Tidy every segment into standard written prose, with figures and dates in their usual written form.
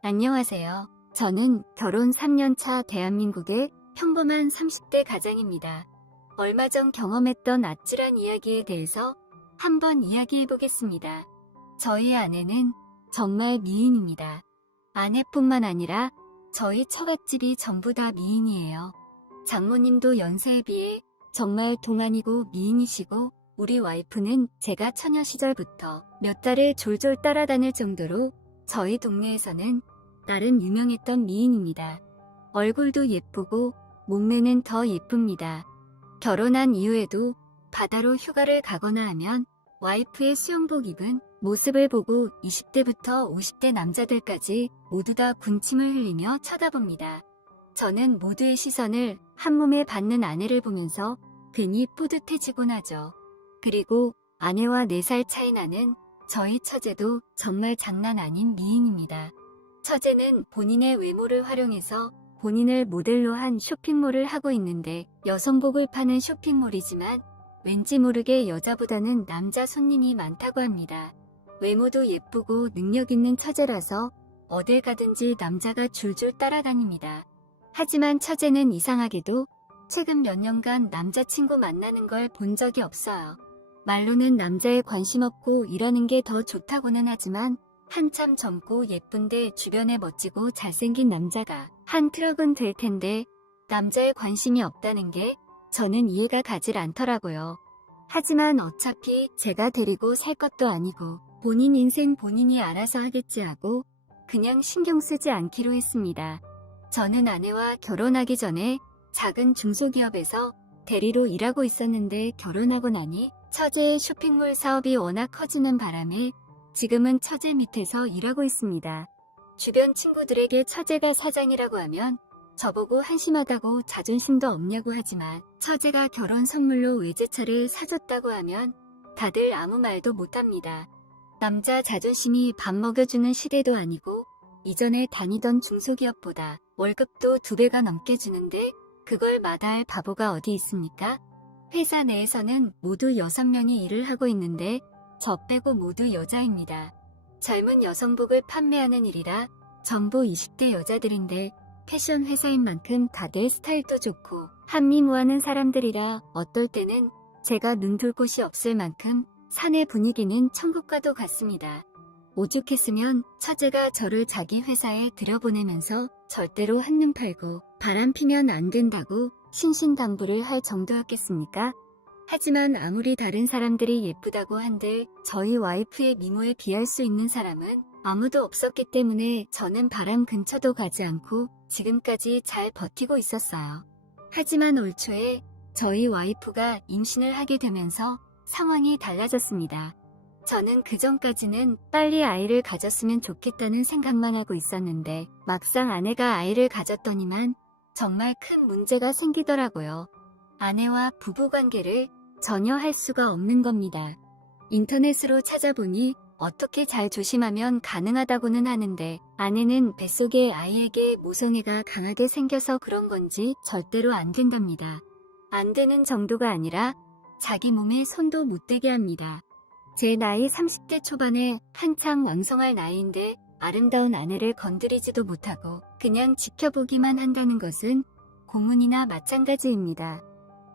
안녕하세요. 저는 결혼 3년 차 대한민국의 평범한 30대 가장입니다. 얼마 전 경험했던 아찔한 이야기에 대해서 한번 이야기해 보겠습니다. 저희 아내는 정말 미인입니다. 아내뿐만 아니라 저희 처갓집이 전부 다 미인이에요. 장모님도 연세에 비해 정말 동안이고 미인이시고, 우리 와이프는 제가 처녀 시절부터 몇 달을 졸졸 따라다닐 정도로 저희 동네에서는 나름 유명했던 미인입니다. 얼굴도 예쁘고 몸매는 더 예쁩니다. 결혼한 이후에도 바다로 휴가를 가거나 하면 와이프의 수영복 입은 모습을 보고 20대부터 50대 남자들까지 모두 다 군침을 흘리며 쳐다봅니다. 저는 모두의 시선을 한몸에 받는 아내를 보면서 괜히 뿌듯해지곤 하죠. 그리고 아내와 4살 차이 나는 저희 처제도 정말 장난 아닌 미인입니다. 처제는 본인의 외모를 활용해서 본인을 모델로 한 쇼핑몰을 하고 있는데, 여성복을 파는 쇼핑몰이지만 왠지 모르게 여자보다는 남자 손님이 많다고 합니다. 외모도 예쁘고 능력 있는 처제라서 어딜 가든지 남자가 줄줄 따라다닙니다. 하지만 처제는 이상하게도 최근 몇 년간 남자친구 만나는 걸 본 적이 없어요. 말로는 남자에 관심 없고 이러는 게 더 좋다고는 하지만, 한참 젊고 예쁜데 주변에 멋지고 잘생긴 남자가 한 트럭은 될 텐데 남자에 관심이 없다는 게 저는 이해가 가질 않더라고요. 하지만 어차피 제가 데리고 살 것도 아니고 본인 인생 본인이 알아서 하겠지 하고 그냥 신경 쓰지 않기로 했습니다. 저는 아내와 결혼하기 전에 작은 중소기업에서 대리로 일하고 있었는데, 결혼하고 나니 처제의 쇼핑몰 사업이 워낙 커지는 바람에 지금은 처제 밑에서 일하고 있습니다. 주변 친구들에게 처제가 사장이라고 하면 저보고 한심하다고 자존심도 없냐고 하지만, 처제가 결혼 선물로 외제차를 사줬다고 하면 다들 아무 말도 못합니다. 남자 자존심이 밥 먹여주는 시대도 아니고 이전에 다니던 중소기업보다 월급도 2배가 넘게 주는데 그걸 마다할 바보가 어디 있습니까? 회사 내에서는 모두 6명이 일을 하고 있는데 저 빼고 모두 여자입니다. 젊은 여성복을 판매하는 일이라 전부 20대 여자들인데, 패션 회사인 만큼 다들 스타일도 좋고 한미무하는 사람들이라 어떨 때는 제가 눈둘 곳이 없을 만큼 사내 분위기는 천국과도 같습니다. 오죽했으면 처제가 저를 자기 회사에 들여보내면서 절대로 한눈 팔고 바람 피면 안 된다고 신신당부를 할 정도였겠습니까? 하지만 아무리 다른 사람들이 예쁘다고 한들 저희 와이프의 미모에 비할 수 있는 사람은 아무도 없었기 때문에 저는 바람 근처도 가지 않고 지금까지 잘 버티고 있었어요. 하지만 올 초에 저희 와이프가 임신을 하게 되면서 상황이 달라졌습니다. 저는 그전까지는 빨리 아이를 가졌으면 좋겠다는 생각만 하고 있었는데, 막상 아내가 아이를 가졌더니만 정말 큰 문제가 생기더라고요. 아내와 부부관계를 전혀 할 수가 없는 겁니다. 인터넷으로 찾아보니 어떻게 잘 조심하면 가능하다고는 하는데, 아내는 뱃속의 아이에게 모성애가 강하게 생겨서 그런 건지 절대로 안 된답니다. 안 되는 정도가 아니라 자기 몸에 손도 못 대게 합니다. 제 나이 30대 초반에 한창 왕성할 나이인데 아름다운 아내를 건드리지도 못하고 그냥 지켜보기만 한다는 것은 고문이나 마찬가지입니다.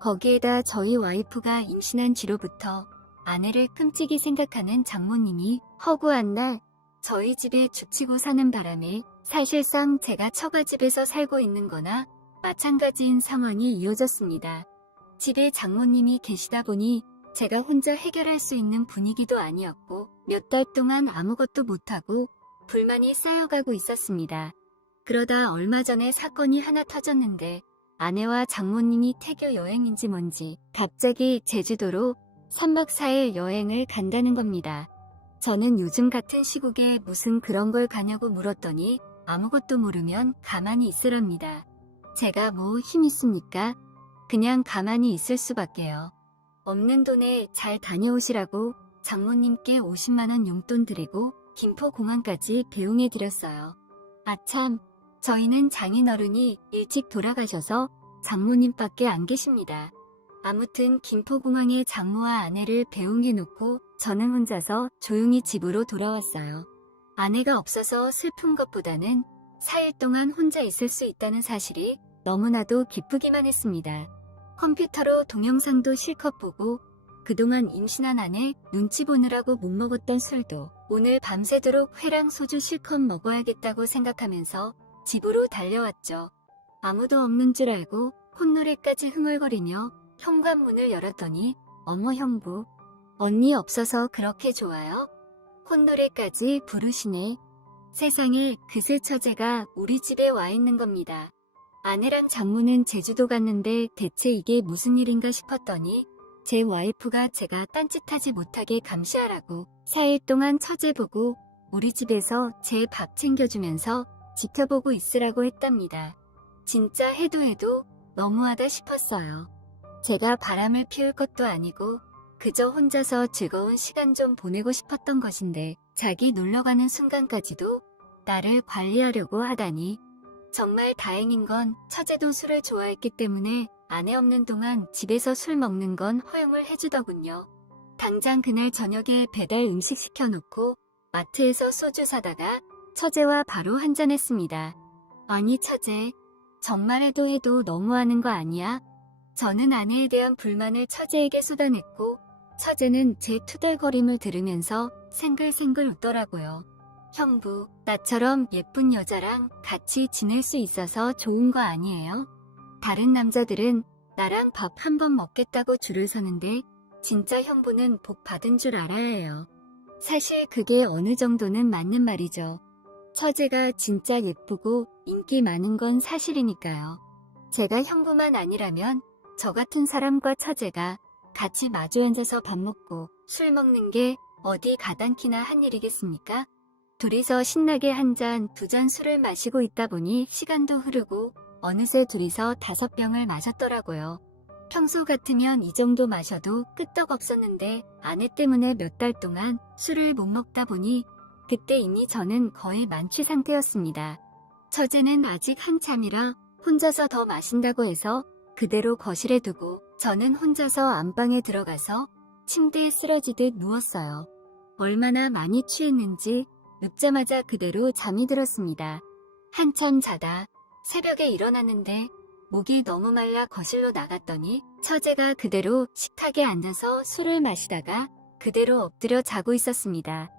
거기에다 저희 와이프가 임신한 뒤로부터 아내를 끔찍이 생각하는 장모님이 허구한 날 저희 집에 죽치고 사는 바람에 사실상 제가 처가집에서 살고 있는 거나 마찬가지인 상황이 이어졌습니다. 집에 장모님이 계시다 보니 제가 혼자 해결할 수 있는 분위기도 아니었고 몇 달 동안 아무것도 못하고 불만이 쌓여가고 있었습니다. 그러다 얼마 전에 사건이 하나 터졌는데, 아내와 장모님이 태교 여행인지 뭔지 갑자기 제주도로 3박 4일 여행을 간다는 겁니다. 저는 요즘 같은 시국에 무슨 그런 걸 가냐고 물었더니 아무것도 모르면 가만히 있으랍니다. 제가 뭐 힘 있습니까? 그냥 가만히 있을 수밖에요. 없는 돈에 잘 다녀오시라고 장모님께 50만원 용돈 드리고 김포공항까지 배웅해드렸어요. 아참, 저희는 장인어른이 일찍 돌아가셔서 장모님밖에 안 계십니다. 아무튼 김포공항에 장모와 아내를 배웅해놓고 저는 혼자서 조용히 집으로 돌아왔어요. 아내가 없어서 슬픈 것보다는 4일 동안 혼자 있을 수 있다는 사실이 너무나도 기쁘기만 했습니다. 컴퓨터로 동영상도 실컷 보고 그동안 임신한 아내 눈치 보느라고 못 먹었던 술도 오늘 밤새도록 회랑 소주 실컷 먹어야겠다고 생각하면서 집으로 달려왔죠. 아무도 없는 줄 알고 콧노래까지 흥얼거리며 현관문을 열었더니 어머 형부, 언니 없어서 그렇게 좋아요? 콧노래까지 부르시네. 세상에 그새 처제가 우리 집에 와 있는 겁니다. 아내랑 장모는 제주도 갔는데 대체 이게 무슨 일인가 싶었더니 제 와이프가 제가 딴짓하지 못하게 감시하라고 4일 동안 처제 보고 우리 집에서 제 밥 챙겨주면서 지켜보고 있으라고 했답니다. 진짜 해도 너무하다 싶었어요. 제가 바람을 피울 것도 아니고 그저 혼자서 즐거운 시간 좀 보내고 싶었던 것인데 자기 놀러가는 순간까지도 나를 관리하려고 하다니. 정말 다행인 건 처제도 술을 좋아했기 때문에 아내 없는 동안 집에서 술 먹는 건 허용을 해주더군요. 당장 그날 저녁에 배달 음식 시켜놓고 마트에서 소주 사다가 처제와 바로 한잔했습니다. 아니 처제, 정말 해도 너무하는 거 아니야? 저는 아내에 대한 불만을 처제에게 쏟아냈고 처제는 제 투덜거림을 들으면서 생글생글 웃더라고요. 형부, 나처럼 예쁜 여자랑 같이 지낼 수 있어서 좋은 거 아니에요? 다른 남자들은 나랑 밥 한 번 먹겠다고 줄을 서는데 진짜 형부는 복 받은 줄 알아야 해요. 사실 그게 어느 정도는 맞는 말이죠. 처제가 진짜 예쁘고 인기 많은 건 사실이니까요. 제가 형부만 아니라면 저 같은 사람과 처제가 같이 마주 앉아서 밥 먹고 술 먹는 게 어디 가당키나 한 일이겠습니까? 둘이서 신나게 한 잔, 두 잔 술을 마시고 있다 보니 시간도 흐르고 어느새 둘이서 5병을 마셨더라고요. 평소 같으면 이 정도 마셔도 끄떡없었는데 아내 때문에 몇 달 동안 술을 못 먹다 보니 그때 이미 저는 거의 만취 상태였습니다. 처제는 아직 한참이라 혼자서 더 마신다고 해서 그대로 거실에 두고 저는 혼자서 안방에 들어가서 침대에 쓰러지듯 누웠어요. 얼마나 많이 취했는지 눕자마자 그대로 잠이 들었습니다. 한참 자다 새벽에 일어났는데 목이 너무 말라 거실로 나갔더니 처제가 그대로 식탁에 앉아서 술을 마시다가 그대로 엎드려 자고 있었습니다.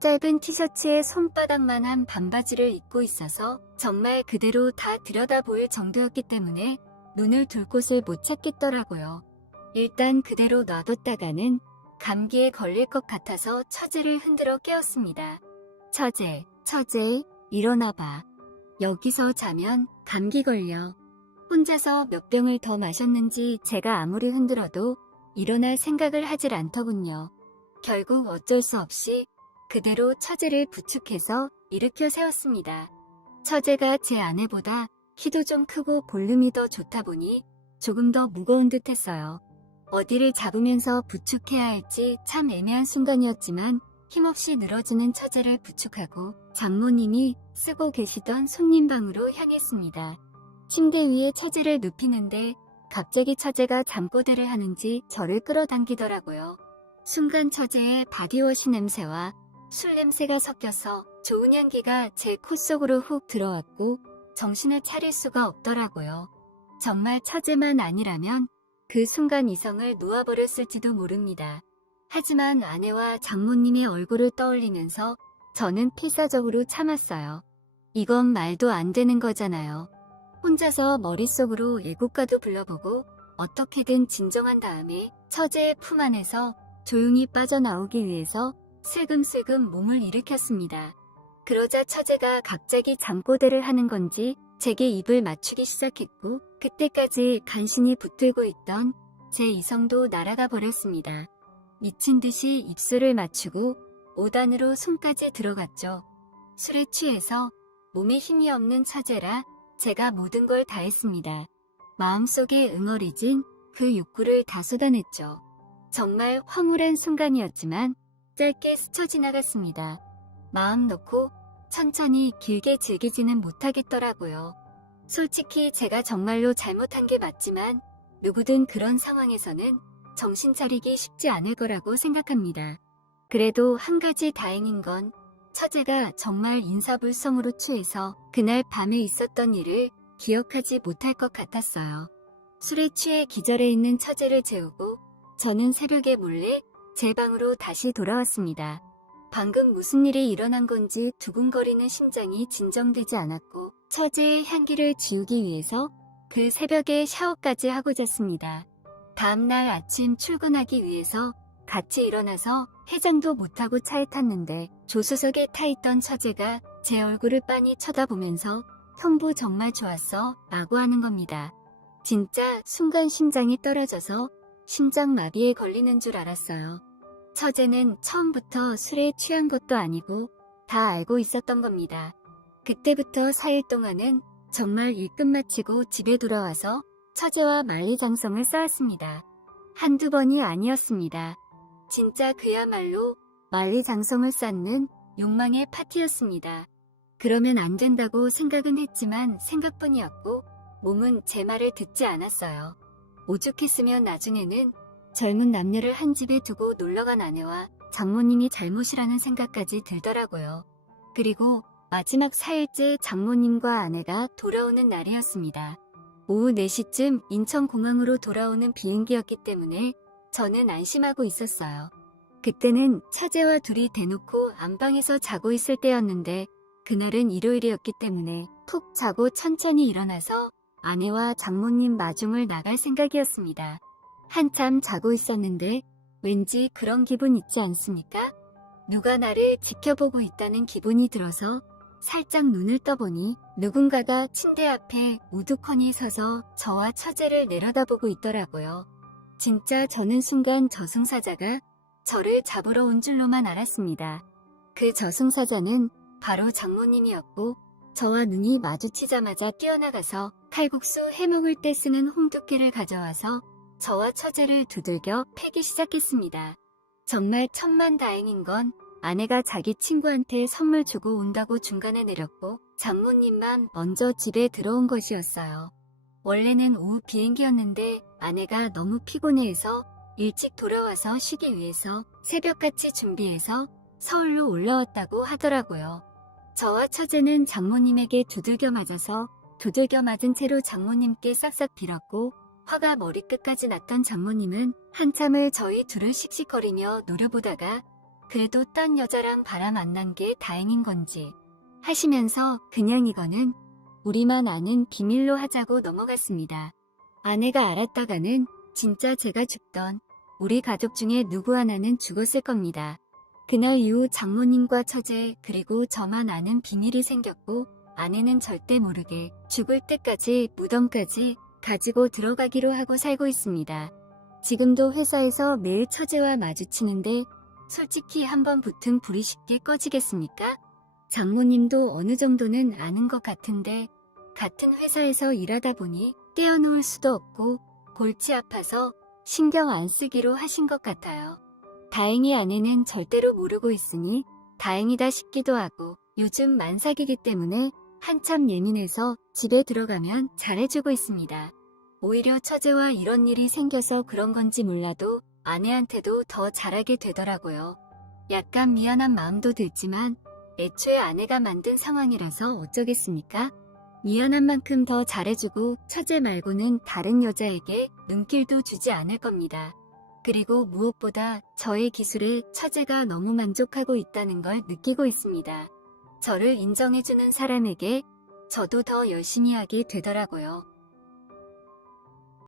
짧은 티셔츠에 손바닥만한 반바지를 입고 있어서 정말 그대로 다 들여다보일 정도였기 때문에 눈을 둘 곳을 못 찾겠더라고요. 일단 그대로 놔뒀다가는 감기에 걸릴 것 같아서 처제를 흔들어 깨웠습니다. 처제, 일어나봐. 여기서 자면 감기 걸려. 혼자서 몇 병을 더 마셨는지 제가 아무리 흔들어도 일어날 생각을 하질 않더군요. 결국 어쩔 수 없이 그대로 처제를 부축해서 일으켜 세웠습니다. 처제가 제 아내보다 키도 좀 크고 볼륨이 더 좋다 보니 조금 더 무거운 듯 했어요. 어디를 잡으면서 부축해야 할지 참 애매한 순간이었지만 힘없이 늘어지는 처제를 부축하고 장모님이 쓰고 계시던 손님방으로 향했습니다. 침대 위에 처제를 눕히는데 갑자기 처제가 잠꼬대를 하는지 저를 끌어당기더라고요. 순간 처제의 바디워시 냄새와 술 냄새가 섞여서 좋은 향기가 제 코 속으로 훅 들어왔고 정신을 차릴 수가 없더라고요. 정말 처제만 아니라면 그 순간 이성을 놓아버렸을지도 모릅니다. 하지만 아내와 장모님의 얼굴을 떠올리면서 저는 필사적으로 참았어요. 이건 말도 안 되는 거잖아요. 혼자서 머릿속으로 애국가도 불러보고 어떻게든 진정한 다음에 처제의 품 안에서 조용히 빠져나오기 위해서 슬금슬금 몸을 일으켰습니다. 그러자 처제가 갑자기 잠꼬대를 하는 건지 제게 입을 맞추기 시작했고 그때까지 간신히 붙들고 있던 제 이성도 날아가 버렸습니다. 미친 듯이 입술을 맞추고 5단으로 손까지 들어갔죠. 술에 취해서 몸에 힘이 없는 처제라 제가 모든 걸 다 했습니다. 마음속에 응어리진 그 욕구를 다 쏟아냈죠. 정말 황홀한 순간이었지만 짧게 스쳐 지나갔습니다. 마음 놓고 천천히 길게 즐기지는 못하겠더라고요. 솔직히 제가 정말로 잘못한 게 맞지만 누구든 그런 상황에서는 정신 차리기 쉽지 않을 거라고 생각합니다. 그래도 한 가지 다행인 건 처제가 정말 인사불성으로 취해서 그날 밤에 있었던 일을 기억하지 못할 것 같았어요. 술에 취해 기절해 있는 처제를 재우고 저는 새벽에 몰래 제 방으로 다시 돌아왔습니다. 방금 무슨 일이 일어난 건지 두근거리는 심장이 진정되지 않았고 처제의 향기를 지우기 위해서 그 새벽에 샤워까지 하고 잤습니다. 다음날 아침 출근하기 위해서 같이 일어나서 해장도 못하고 차에 탔는데 조수석에 타있던 처제가 제 얼굴을 빤히 쳐다보면서 형부 정말 좋았어 라고 하는 겁니다. 진짜 순간 심장이 떨어져서 심장마비에 걸리는 줄 알았어요. 처제는 처음부터 술에 취한 것도 아니고 다 알고 있었던 겁니다. 그때부터 4일 동안은 정말 일 끝마치고 집에 돌아와서 처제와 만리장성을 쌓았습니다. 한두 번이 아니었습니다. 진짜 그야말로 만리장성을 쌓는 욕망의 파티였습니다. 그러면 안 된다고 생각은 했지만 생각뿐이었고 몸은 제 말을 듣지 않았어요. 오죽했으면 나중에는 젊은 남녀를 한 집에 두고 놀러간 아내와 장모님이 잘못이라는 생각까지 들더라고요. 그리고 마지막 4일째 장모님과 아내가 돌아오는 날이었습니다. 오후 4시쯤 인천공항으로 돌아오는 비행기였기 때문에 저는 안심하고 있었어요. 그때는 처제와 둘이 대놓고 안방에서 자고 있을 때였는데 그날은 일요일이었기 때문에 푹 자고 천천히 일어나서 아내와 장모님 마중을 나갈 생각이었습니다. 한참 자고 있었는데 왠지 그런 기분 있지 않습니까? 누가 나를 지켜보고 있다는 기분이 들어서 살짝 눈을 떠보니 누군가가 침대 앞에 우두커니 서서 저와 처제를 내려다보고 있더라고요. 진짜 저는 순간 저승사자가 저를 잡으러 온 줄로만 알았습니다. 그 저승사자는 바로 장모님이었고 저와 눈이 마주치자마자 뛰어나가서 칼국수 해먹을 때 쓰는 홍두깨를 가져와서 저와 처제를 두들겨 패기 시작했습니다. 정말 천만다행인 건 아내가 자기 친구한테 선물 주고 온다고 중간에 내렸고 장모님만 먼저 집에 들어온 것이었어요. 원래는 오후 비행기였는데 아내가 너무 피곤해해서 일찍 돌아와서 쉬기 위해서 새벽같이 준비해서 서울로 올라왔다고 하더라고요. 저와 처제는 장모님에게 두들겨 맞아서 두들겨 맞은 채로 장모님께 싹싹 빌었고 화가 머리끝까지 났던 장모님은 한참을 저희 둘을 씩씩거리며 노려보다가 그래도 딴 여자랑 바람 안 난 게 다행인 건지 하시면서 그냥 이거는 우리만 아는 비밀로 하자고 넘어갔습니다. 아내가 알았다가는 진짜 제가 죽던 우리 가족 중에 누구 하나는 죽었을 겁니다. 그날 이후 장모님과 처제 그리고 저만 아는 비밀이 생겼고 아내는 절대 모르게 죽을 때까지 무덤까지 가지고 들어가기로 하고 살고 있습니다. 지금도 회사에서 매일 처제와 마주치는데 솔직히 한번 붙은 불이 쉽게 꺼지겠습니까? 장모님도 어느 정도는 아는 것 같은데 같은 회사에서 일하다 보니 떼어놓을 수도 없고 골치 아파서 신경 안 쓰기로 하신 것 같아요. 다행히 아내는 절대로 모르고 있으니 다행이다 싶기도 하고 요즘 만삭이기 때문에 한참 예민해서 집에 들어가면 잘해주고 있습니다. 오히려 처제와 이런 일이 생겨서 그런 건지 몰라도 아내한테도 더 잘하게 되더라고요. 약간 미안한 마음도 들지만 애초에 아내가 만든 상황이라서 어쩌겠습니까? 미안한 만큼 더 잘해주고 처제 말고는 다른 여자에게 눈길도 주지 않을 겁니다. 그리고 무엇보다 저의 기술에 처제가 너무 만족하고 있다는 걸 느끼고 있습니다. 저를 인정해주는 사람에게 저도 더 열심히 하게 되더라고요.